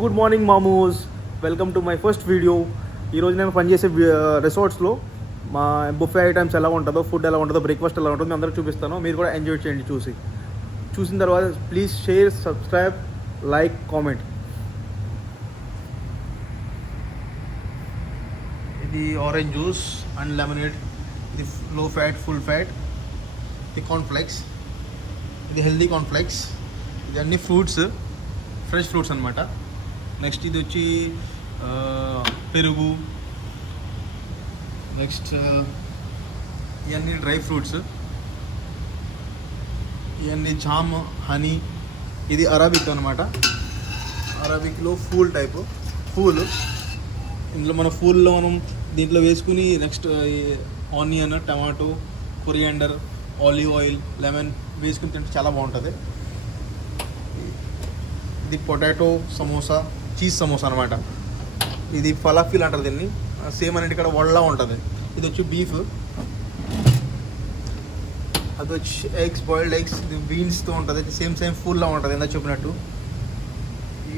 Good morning మామూస్, welcome to my first video. ఈరోజు నేను పనిచేసే రిసార్ట్స్లో మా బుఫే ఐటమ్స్ ఎలా ఉంటుందో, ఫుడ్ ఎలా ఉంటుందో, బ్రేక్ఫాస్ట్ ఎలా ఉంటుందో మీ అందరికీ చూపిస్తాను. మీరు కూడా ఎంజాయ్ చేయండి చూసిన తర్వాత please share, subscribe, like, comment. ఇది ఆరెంజ్ జ్యూస్ అండ్ లెమనేడ్. ఇది లో ఫ్యాట్, ఫుల్ ఫ్యాట్. ఇది కార్న్ఫ్లెక్స్, ఇది హెల్దీ కార్న్ఫ్లెక్స్. ఇది అన్ని ఫ్రూట్స్, ఫ్రెష్ ఫ్రూట్స్ అనమాట. నెక్స్ట్ ఇది వచ్చి పెరుగు. నెక్స్ట్ ఇవన్నీ డ్రై ఫ్రూట్స్, ఇవన్నీ జామ్, హనీ. ఇది అరాబిక్ అనమాట. అరాబిక్లో ఫూల్ టైపు ఫూల్. ఇందులో మనం దీంట్లో వేసుకుని next onion, tomato, coriander, olive oil, lemon వేసుకుని తింటే చాలా బాగుంటుంది. ఇది పొటాటో సమోసా, చీజ్ సమోసా అనమాట. ఇది ఫలాఫిల్ అంటారు దీన్ని. సేమ్ అనేది ఇక్కడ వడలా ఉంటుంది. ఇది వచ్చి బీఫ్. అది వచ్చి ఎగ్స్, బాయిల్డ్ ఎగ్స్. ఇది బీన్స్తో ఉంటుంది. సేమ్ ఫుల్లా ఉంటుంది ఎంత చెప్పినట్టు.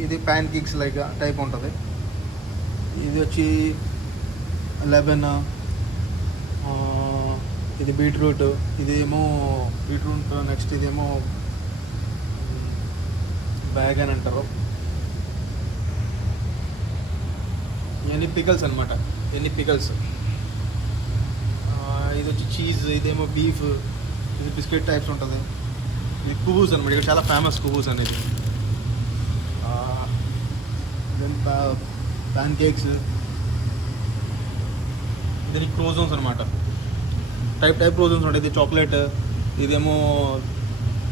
ఇది ప్యాన్ కేక్స్ లైక్ టైప్ ఉంటుంది. ఇది వచ్చి లెమన్. ఇది బీట్రూట్. ఇదేమో బీట్రూట్. నెక్స్ట్ ఇదేమో బ్యాగ్ అని అంటారు. ఇవన్నీ పికల్స్ అనమాట. ఇవన్నీ పికల్స్. ఇది వచ్చి చీజ్. ఇదేమో బీఫ్. ఇది బిస్కెట్ టైప్స్ ఉంటుంది. ఇది కుబూస్ అనమాట. ఇక్కడ చాలా ఫేమస్ కుబూస్ అనేది. Then pancakes. ఇది క్రోజోన్స్ అనమాట. టైప్ క్రోజోన్స్ ఉంటాయి. ఇది చాక్లెట్. ఇదేమో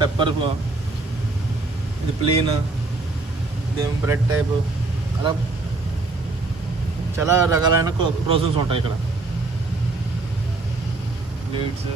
పెప్పర్. ఇది ప్లేన్. ఇదేమో బ్రెడ్ టైప్. అలా చాలా రకాలైన క్రోజన్స్ ఉంటాయి ఇక్కడ. ప్లేట్స్.